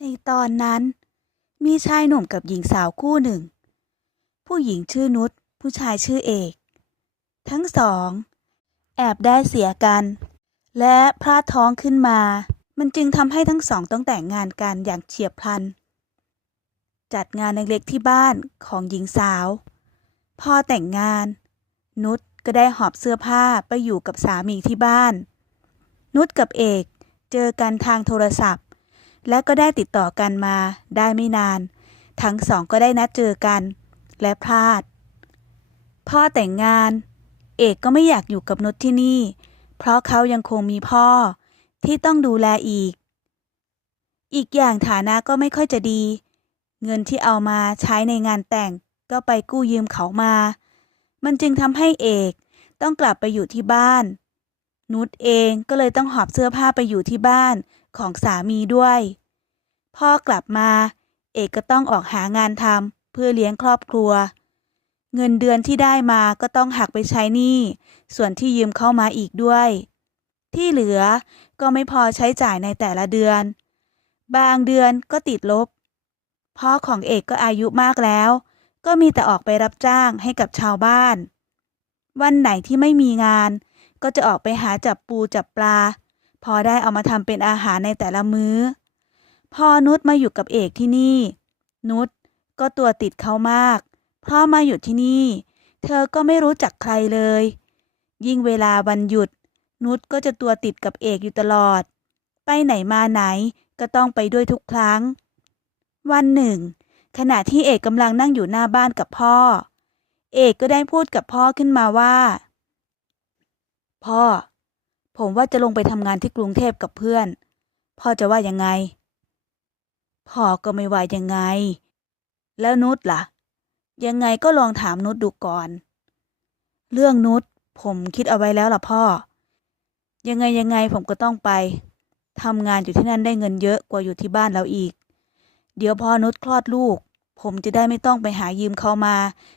ในตอนนั้น มีชายหนุ่มกับหญิงสาวคู่หนึ่ง ผู้หญิงชื่อนุชผู้ชายชื่อเอก ทั้งสอง แอบได้เสียกัน และพลาดท้องขึ้นมา มันจึงทำให้ทั้งสองต้องแต่งงานกันอย่างเฉียบพลัน จัดงานเล็กๆที่บ้านของหญิงสาว พอแต่งงาน นุชก็ได้หอบเสื้อผ้าไปอยู่กับสามีที่บ้าน นุชกับเอกเจอกันทางโทรศัพท์ และก็ได้ติดต่อกันมาได้ไม่นาน ทั้งสองก็ได้นัดเจอกัน และพลาด พ่อแต่งงาน เอกก็ไม่อยากอยู่กับนุชที่นี่ เพราะเขายังคงมีพ่อที่ต้องดูแลอีก อีกอย่างฐานะก็ไม่ค่อยจะดี เงินที่เอามาใช้ในงานแต่งก็ไปกู้ยืมเขามา มันจึงทำให้เอกต้องกลับไปอยู่ที่บ้าน นุชเองก็เลยต้องหอบเสื้อผ้าไปอยู่ที่บ้าน ของสามีด้วย พ่อกลับมา เอกก็ต้องออกหางานทำเพื่อเลี้ยงครอบครัว เงินเดือนที่ได้มาก็ต้องหักไปใช้หนี้ส่วนที่ยืมเข้ามาอีกด้วย ที่เหลือก็ไม่พอใช้จ่ายในแต่ละเดือน บางเดือนก็ติดลบ พ่อของเอกก็อายุมากแล้ว ก็มีแต่ออกไปรับจ้างให้กับชาวบ้าน วันไหนที่ไม่มีงานก็จะออกไปหาจับปูจับปลา พอได้เอามาทำเป็นอาหารในแต่ละมื้อ พอนุชมาอยู่กับเอกที่นี่ นุชก็ตัวติดเขามาก เพราะมาอยู่ที่นี่ เธอก็ไม่รู้จักใครเลย ยิ่งเวลาวันหยุด นุชก็จะตัวติดกับเอกอยู่ตลอด ไปไหนมาไหนก็ต้องไปด้วยทุกครั้ง วันหนึ่ง ขณะที่เอกกำลังนั่งอยู่หน้าบ้านกับพ่อ เอกก็ได้พูดกับพ่อขึ้นมาว่า พ่อ ผมว่าจะลงไปทำงานที่กรุงเทพกับเพื่อน พ่อจะว่ายังไง พ่อก็ไม่ว่ายังไง แล้วนุชล่ะ ยังไงก็ลองถามนุชดูก่อน เรื่องนุชผมคิดเอาไว้แล้วล่ะพ่อ ยังไงยังไงผมก็ต้องไปทำงานอยู่ที่นั่นได้เงินเยอะกว่าอยู่ที่บ้านเราอีก เดี๋ยวพอนุชคลอดลูก ผมจะได้ไม่ต้องไปหายืมเขามา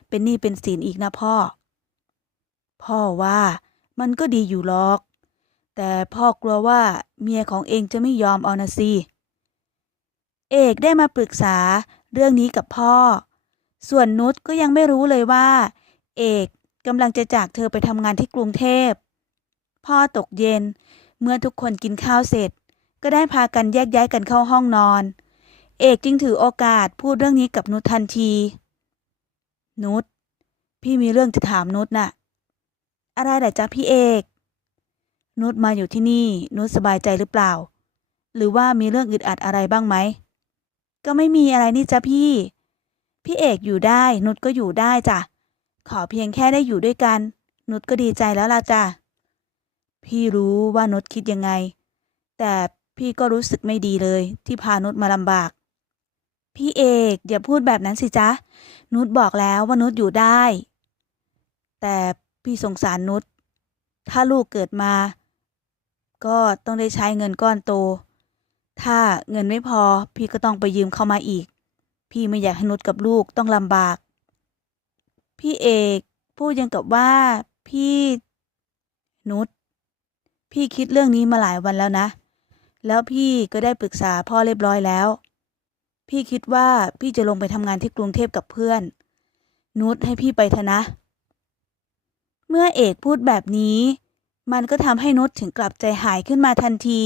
เป็นหนี้เป็นสินอีกนะพ่อ พ่อว่ามันก็ดีอยู่หรอก แต่พ่อกลัวว่าเมียของเองจะไม่ยอมเอานะสิเอกได้มาปรึกษาเรื่องนี้กับพ่อ ส่วนนุชก็ยังไม่รู้เลยว่า เอกกำลังจะจากเธอไปทำงานที่กรุงเทพ พ่อตกเย็น เมื่อทุกคนกินข้าวเสร็จ ก็ได้พากันแยกย้ายกันเข้าห้องนอน เอกจึงถือโอกาสพูดเรื่องนี้กับนุชทันที นุชพี่มีเรื่องจะถามนุชน่ะ อะไรแต่จ๊ะพี่เอก นุชมาอยู่ที่นี่ นุชสบายใจหรือเปล่า หรือว่ามีเรื่องอึดอัดอะไรบ้างไหม ก็ไม่มีอะไรนี่จ๊ะพี่ พี่เอกอยู่ได้ นุชก็อยู่ได้จ้ะ ขอเพียงแค่ได้อยู่ด้วยกัน นุชก็ดีใจแล้วล่ะจ้ะ พี่รู้ว่านุชคิดยังไง แต่พี่ก็รู้สึกไม่ดีเลย ที่พานุชมาลำบาก พี่เอกอย่าพูดแบบนั้นสิจ๊ะ นุชบอกแล้วว่านุชอยู่ได้ แต่พี่สงสารนุชถ้าลูกเกิดมา ก็ต้องได้ใช้เงินก้อนโต ถ้าเงินไม่พอพี่ก็ต้องไปยืมเข้ามาอีก พี่ไม่อยากให้นุชกับลูกต้องลำบาก พี่เอกพูดยังกับว่าพี่นุชพี่คิดเรื่องนี้มาหลายวันแล้วนะ แล้วพี่ก็ได้ปรึกษาพ่อเรียบร้อยแล้ว พี่คิดว่าพี่จะลงไปทำงานที่กรุงเทพกับเพื่อน นุชให้พี่ไปเถอะนะ เมื่อเอกพูดแบบนี้ มันก็ทำให้นุชถึงกลับใจหายขึ้นมาทันที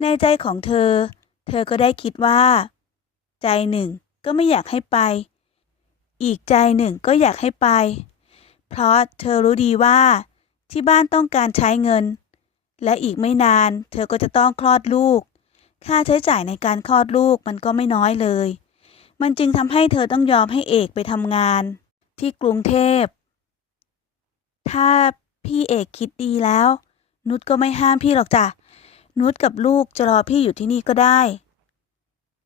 ในใจของเธอ เธอก็ได้คิดว่า ใจหนึ่งก็ไม่อยากให้ไป อีกใจหนึ่งก็อยากให้ไป เพราะเธอรู้ดีว่า ที่บ้านต้องการใช้เงิน และอีกไม่นาน เธอก็จะต้องคลอดลูก ค่าใช้จ่ายในการคลอดลูกมันก็ไม่น้อยเลย มันจึงทำให้เธอต้องยอมให้เอกไปทำงาน ที่กรุงเทพถ้า พี่เอกคิดดีแล้ว นุชก็ไม่ห้ามพี่หรอกจ้ะ นุชกับลูกจะรอพี่อยู่ที่นี่ก็ได้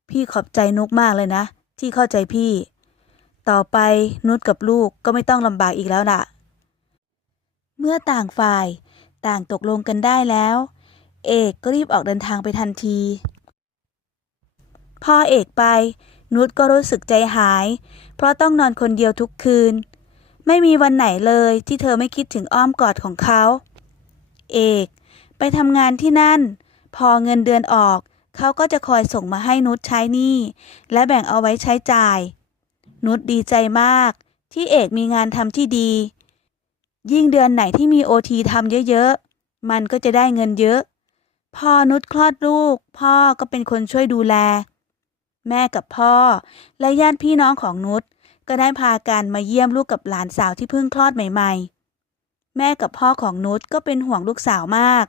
พี่ขอบใจนุกมากเลยนะ ที่เข้าใจพี่ ต่อไปนุชกับลูกก็ไม่ต้องลำบากอีกแล้วล่ะ เมื่อต่างฝ่ายต่างตกลงกันได้แล้ว เอกก็รีบออกเดินทางไปทันที พอเอกไป นุชก็รู้สึกใจหาย เพราะต้องนอนคนเดียวทุกคืน ไม่มีวันไหนเลยที่เธอไม่คิดถึงอ้อมกอดของเขา เอก ไปทำงานที่นั่น พอเงินเดือนออก เขาก็จะคอยส่งมาให้นุชใช้หนี้และแบ่งเอาไว้ใช้จ่าย นุชดีใจมาก ที่เอกมีงานทำที่ดี ยิ่งเดือนไหนที่มีโอทีทำเยอะๆ มันก็จะได้เงินเยอะพอนุชคลอดลูก พ่อก็เป็นคนช่วยดูแล แม่กับพ่อและญาติพี่น้องของนุช ก็ได้พากันมาเยี่ยมลูกกับหลานสาวที่เพิ่งคลอดใหม่ๆ แม่กับพ่อของนุชก็เป็นห่วงลูกสาวมาก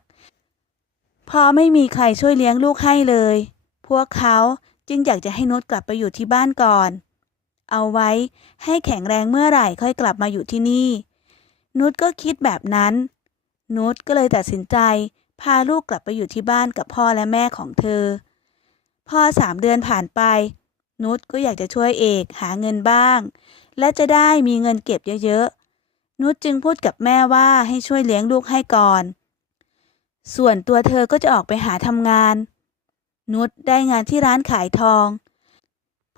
พราะไม่มีใครช่วยเลี้ยงลูกให้เลย พวกเขาจึงอยากจะให้นุชกลับไปอยู่ที่บ้านก่อน เอาไว้ให้แข็งแรงเมื่อไหร่ค่อยกลับมาอยู่ที่นี่ นุชก็คิดแบบนั้น นุชก็เลยตัดสินใจพาลูกกลับไปอยู่ที่บ้านกับพ่อและแม่ของเธอ พอสามเดือนผ่านไป นุชก็อยากจะช่วยเอกหาเงินบ้าง และจะได้มีเงินเก็บเยอะๆ นุชจึงพูดกับแม่ว่าให้ช่วยเลี้ยงลูกให้ก่อน ส่วนตัวเธอก็จะออกไปหาทำงาน นุชได้งานที่ร้านขายทอง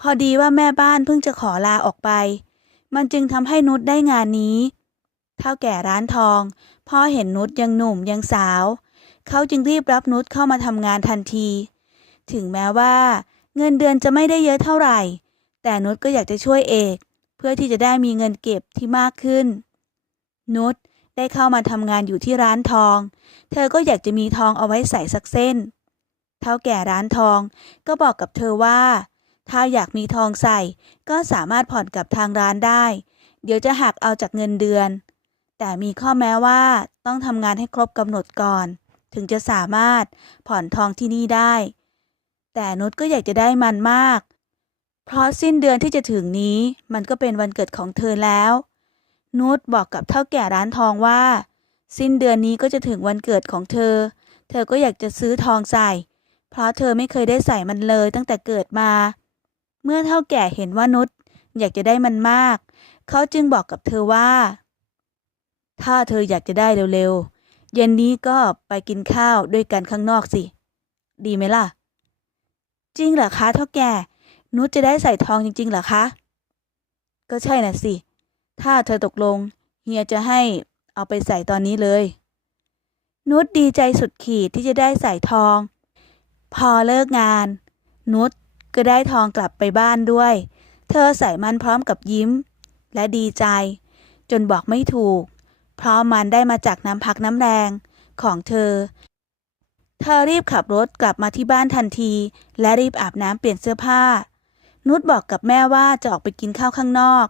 พอดีว่าแม่บ้านเพิ่งจะขอลาออกไป มันจึงทำให้นุชได้งานนี้เท่าแก่ร้านทอง พ่อเห็นนุชยังหนุ่มยังสาว เขาจึงรีบรับนุชเข้ามาทำงานทันที ถึงแม้ว่า เงินเดือนจะไม่ได้เยอะเท่าไหร่ แต่นุชก็อยากจะช่วยเอก เพื่อที่จะได้มีเงินเก็บที่มากขึ้น นุชได้เข้ามาทำงานอยู่ที่ร้านทอง เธอก็อยากจะมีทองเอาไว้ใส่สักเส้น เท่าแก่ร้านทองก็บอกกับเธอว่า ถ้าอยากมีทองใส่ก็สามารถผ่อนกับทางร้านได้ เดี๋ยวจะหักเอาจากเงินเดือน แต่มีข้อแม้ว่าต้องทำงานให้ครบกำหนดก่อน ถึงจะสามารถผ่อนทองที่นี่ได้ แต่นุชก็อยากจะได้มันมาก เพราะสิ้นเดือนที่จะถึงนี้มันก็เป็นวันเกิดของเธอแล้ว นุชบอกกับเท่าแก่ร้านทองว่า สิ้นเดือนนี้ก็จะถึงวันเกิดของเธอ เธอก็อยากจะซื้อทองใส่ เพราะเธอไม่เคยได้ใส่มันเลยตั้งแต่เกิดมา เมื่อเท่าแก่เห็นว่านุชอยากจะได้มันมาก เขาจึงบอกกับเธอว่า ถ้าเธออยากจะได้เร็วๆเย็นนี้ก็ไปกินข้าวด้วยกันข้างนอกสิ ดีไหมล่ะ จริงเหรอคะเท่าแก่นุชจะได้ใส่ทองจริงๆเหรอคะ ก็ใช่น่ะสิ ถ้าเธอตกลง เฮียจะให้เอาไปใส่ตอนนี้เลย นุชดีใจสุดขีดที่จะได้ใส่ทอง พอเลิกงาน นุชก็ได้ทองกลับไปบ้านด้วย เธอใส่มันพร้อมกับยิ้ม และดีใจ จนบอกไม่ถูก เพราะมันได้มาจากน้ำพักน้ำแรงของเธอ เธอรีบขับรถกลับมาที่บ้านทันที และรีบอาบน้ำเปลี่ยนเสื้อผ้า นุชบอกกับแม่ว่าจะออกไปกินข้าวข้างนอก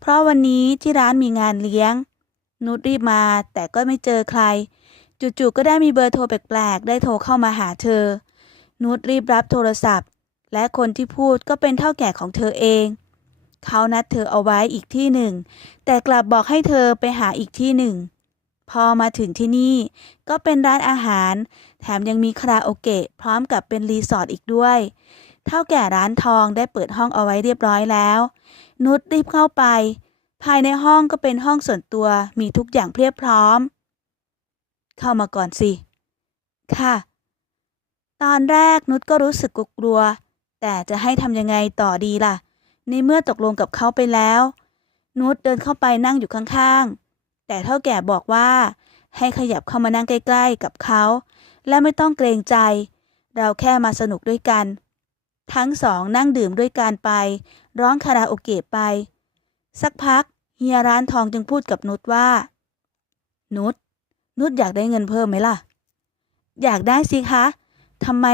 เพราะวันนี้ที่ร้านมีงานเลี้ยง นุชรีบมาแต่ก็ไม่เจอใคร จู่ๆก็ได้มีเบอร์โทรแปลกๆ ได้โทรเข้ามาหาเธอ นุชรีบรับโทรศัพท์ และคนที่พูดก็เป็นเท่าแก่ของเธอเอง เขานัดเธอเอาไว้อีกที่หนึ่ง แต่กลับบอกให้เธอไปหาอีกที่หนึ่ง พอมาถึงที่นี่ก็เป็นร้านอาหาร แถมยังมีคาราโอเกะพร้อมกับเป็นรีสอร์ทอีกด้วย เท่าแก่ร้านทองได้เปิดห้องเอาไว้เรียบร้อยแล้ว นุชรีบเข้าไป ภายในห้องก็เป็นห้องส่วนตัวมีทุกอย่างเพียบพร้อม เข้ามาก่อนสิ ค่ะ ตอนแรกนุชก็รู้สึกกลัว แต่จะให้ทำยังไงต่อดีล่ะ ในเมื่อตกลงกับเขาไปแล้ว นุชเดินเข้าไปนั่งอยู่ข้างๆ แต่เท่าแก่บอกว่าให้ขยับเข้ามานั่งใกล้ ๆ กับเขา และไม่ต้องเกรงใจ เราแค่มาสนุกด้วยกัน ทั้งสองนั่งดื่มด้วยกันไป ร้องคาราโอเกะไป สักพักเฮียร้านทองจึงพูดกับนุชว่า นุชนุชอยากได้เงินเพิ่มไหมล่ะ อยากได้สิคะทำไม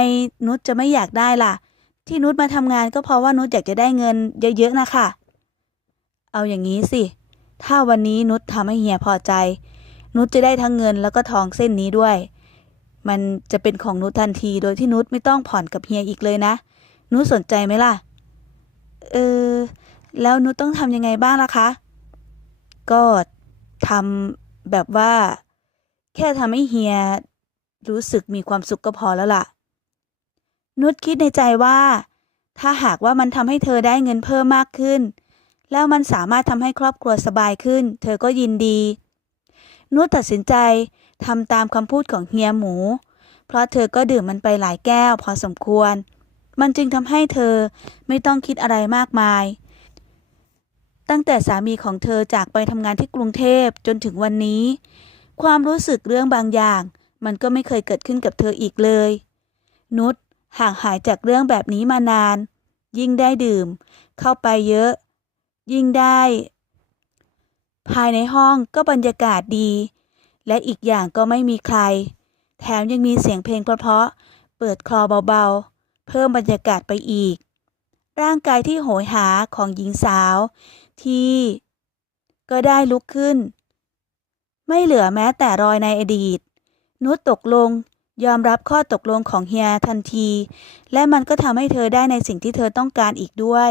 นุชจะไม่อยากได้ล่ะ ที่นุชมาทำงานก็เพราะว่านุชอยากจะได้เงินเยอะๆนะคะ เอาอย่างนี้สิ ถ้าวันนี้นุชทำให้เฮียพอใจ นุชจะได้ทั้งเงินแล้วก็ทองเส้นนี้ด้วย มันจะเป็นของนุชทันทีโดยที่นุชไม่ต้องผ่อนกับเฮียอีกเลยนะ นุชสนใจไหมล่ะ เออ แล้วนุชต้องทำยังไงบ้างล่ะคะ ก็ทำแบบว่า แค่ทำให้เฮียรู้สึกมีความสุขก็พอแล้วล่ะ นุชคิดในใจว่า ถ้าหากว่ามันทำให้เธอได้เงินเพิ่มมากขึ้น แล้วมันสามารถทำให้ครอบครัวสบายขึ้น เธอก็ยินดี นุชตัดสินใจ ทำตามคำพูดของเฮียหมู เพราะเธอก็ดื่มมันไปหลายแก้วพอสมควร มันจึงทำให้เธอไม่ต้องคิดอะไรมากมาย ตั้งแต่สามีของเธอจากไปทำงานที่กรุงเทพจนถึงวันนี้ ความรู้สึกเรื่องบางอย่าง มันก็ไม่เคยเกิดขึ้นกับเธออีกเลย นุชห่างหายจากเรื่องแบบนี้มานาน ยิ่งได้ดื่ม เข้าไปเยอะ ยิ่งได้ ภายในห้องก็บรรยากาศดี และอีกอย่างก็ไม่มีใคร แถมยังมีเสียงเพลงเพราะๆเปิดคลอเบาๆ เพิ่มบรรยากาศไปอีก ร่างกายที่โหยหาของหญิงสาว ที่ก็ได้ลุกขึ้น ไม่เหลือแม้แต่รอยในอดีต นุชตกลงยอมรับข้อตกลงของเฮียทันที และมันก็ทำให้เธอได้ในสิ่งที่เธอต้องการอีกด้วย